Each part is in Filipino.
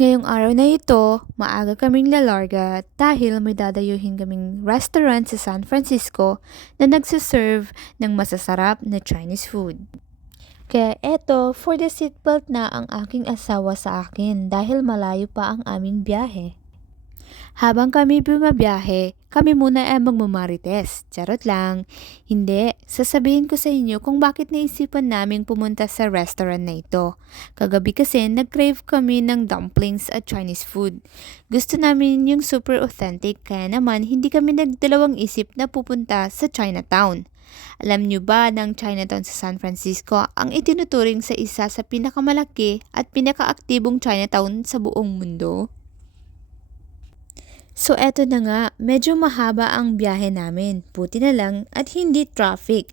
Ngayong araw na ito, maaga kaming lalarga dahil may dadayuhin kaming restaurant sa San Francisco na nagsiserve ng masasarap na Chinese food. Kaya eto, for the seatbelt na ang aking asawa sa akin dahil malayo pa ang aming biyahe. Habang kami bumabiyahe, kami muna ay magmamarites. Charot lang. Hindi, sasabihin ko sa inyo kung bakit naisipan naming pumunta sa restaurant na ito. Kagabi kasi nag-crave kami ng dumplings at Chinese food. Gusto namin yung super authentic kaya naman hindi kami nagdalawang isip na pupunta sa Chinatown. Alam nyo ba ng Chinatown sa San Francisco ang itinuturing sa isa sa pinakamalaki at pinakaaktibong Chinatown sa buong mundo? So eto na nga, medyo mahaba ang biyahe namin. Puti na lang at hindi traffic.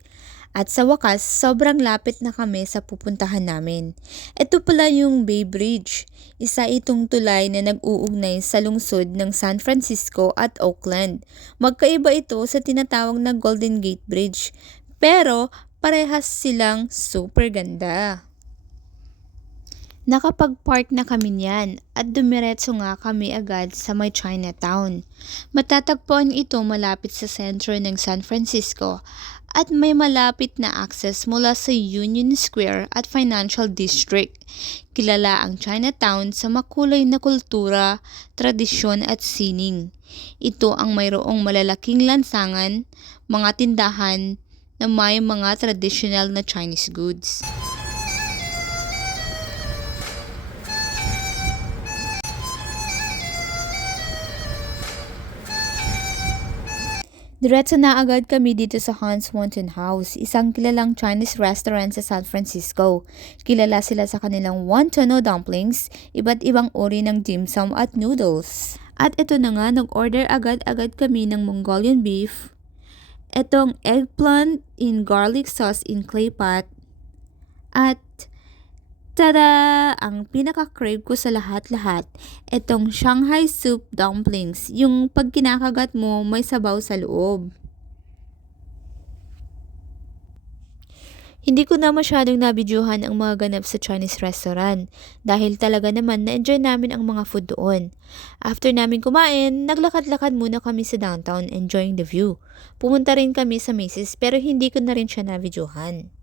At sa wakas, sobrang lapit na kami sa pupuntahan namin. Ito pala yung Bay Bridge. Isa itong tulay na nag-uugnay sa lungsod ng San Francisco at Oakland. Magkaiba ito sa tinatawag na Golden Gate Bridge. Pero parehas silang super ganda. Nakapag-park na kami niyan at dumiretso nga kami agad sa may Chinatown. Matatagpuan ito malapit sa sentro ng San Francisco at may malapit na access mula sa Union Square at Financial District. Kilala ang Chinatown sa makulay na kultura, tradisyon at sining. Ito ang mayroong malalaking lansangan, mga tindahan na may mga traditional na Chinese goods. Diretso na agad kami dito sa Hans Wanton House, isang kilalang Chinese restaurant sa San Francisco. Kilala sila sa kanilang wontono dumplings, iba't ibang uri ng dim sum at noodles. At ito na nga, nag-order agad-agad kami ng Mongolian beef, etong eggplant in garlic sauce in clay pot, at Tada! Ang pinaka-crave ko sa lahat-lahat, itong Shanghai soup dumplings. Yung pag kinakagat mo, may sabaw sa loob. Hindi ko na masyadong nabidyuhan ang mga ganap sa Chinese restaurant dahil talaga naman na-enjoy namin ang mga food doon. After namin kumain, naglakad-lakad muna kami sa downtown enjoying the view. Pumunta rin kami sa Macy's pero hindi ko na rin siya nabidyuhan.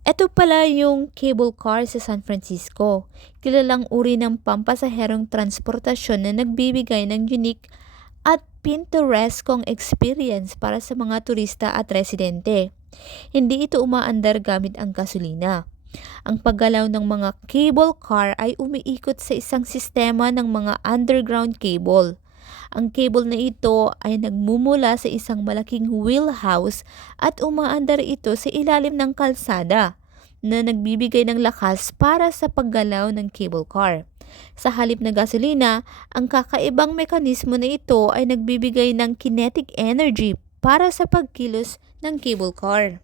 Ito pala yung cable car sa San Francisco. Kilalang uri ng pampasaherong transportasyon na nagbibigay ng unique at pintoreskong experience para sa mga turista at residente. Hindi ito umaandar gamit ang gasolina. Ang paggalaw ng mga cable car ay umiikot sa isang sistema ng mga underground cable. Ang cable na ito ay nagmumula sa isang malaking wheelhouse at umaandar ito sa ilalim ng kalsada na nagbibigay ng lakas para sa paggalaw ng cable car. Sa halip na gasolina, ang kakaibang mekanismo na ito ay nagbibigay ng kinetic energy para sa pagkilos ng cable car.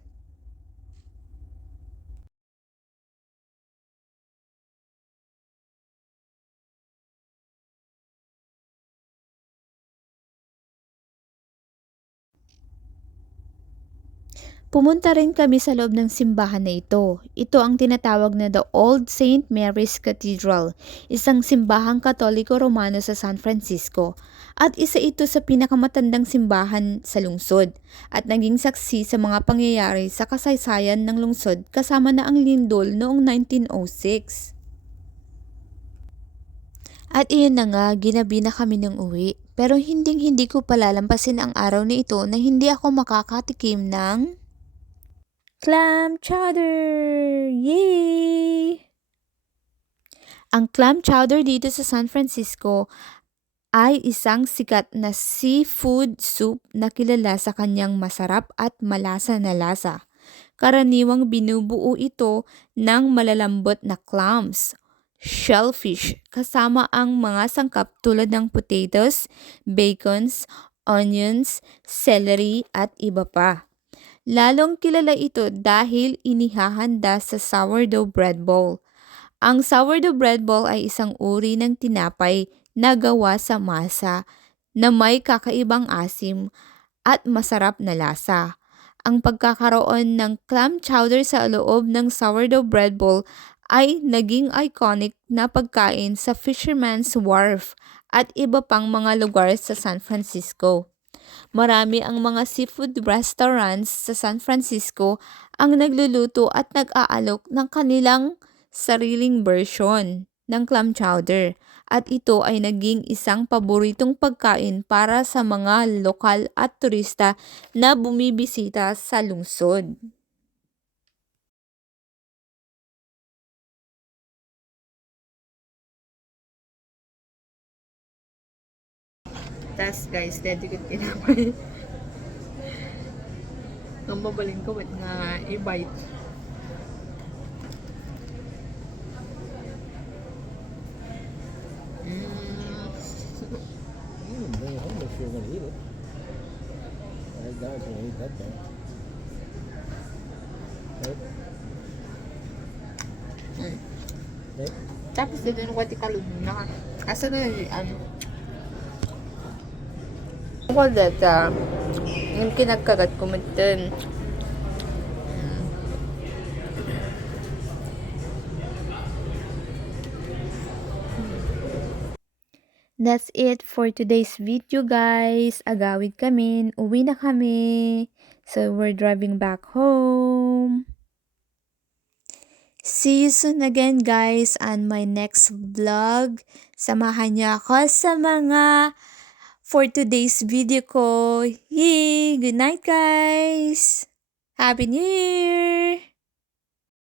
Pumunta rin kami sa loob ng simbahan na ito. Ito ang tinatawag na the Old St. Mary's Cathedral, isang simbahang katoliko romano sa San Francisco. At isa ito sa pinakamatandang simbahan sa lungsod at naging saksi sa mga pangyayari sa kasaysayan ng lungsod kasama na ang lindol noong 1906. At iyon na nga, ginabi na kami ng uwi. Pero hinding hindi ko palalampasin ang araw na ito na hindi ako makakatikim ng Clam chowder! Yay! Ang clam chowder dito sa San Francisco ay isang sikat na seafood soup na kilala sa kanyang masarap at malasa na lasa. Karaniwang binubuo ito ng malalambot na clams, shellfish, kasama ang mga sangkap tulad ng potatoes, bacons, onions, celery at iba pa. Lalong kilala ito dahil inihahanda sa sourdough bread bowl. Ang sourdough bread bowl ay isang uri ng tinapay na gawa sa masa na may kakaibang asim at masarap na lasa. Ang pagkakaroon ng clam chowder sa loob ng sourdough bread bowl ay naging iconic na pagkain sa Fisherman's Wharf at iba pang mga lugar sa San Francisco. Marami ang mga seafood restaurants sa San Francisco ang nagluluto at nag-aalok ng kanilang sariling version ng clam chowder at ito ay naging isang paboritong pagkain para sa mga lokal at turista na bumibisita sa lungsod. Tas guys, ready ko tinapay. Ang babaling ko wait nga i-bite. Mm. You can bring it home if you're gonna eat it. I doubt if you'll eat that though. Right? Mm. Right? Tapos dito na kwati kalun na. Asa na ano? That, uh, yung kinagkagat ko din. That's it for today's video guys. Agawid kami. Uwi na kami. So we're driving back home. See you soon again guys on my next vlog. Samahan niyo ako sa mga for today's video ko. Yay! Good night guys! Happy New Year!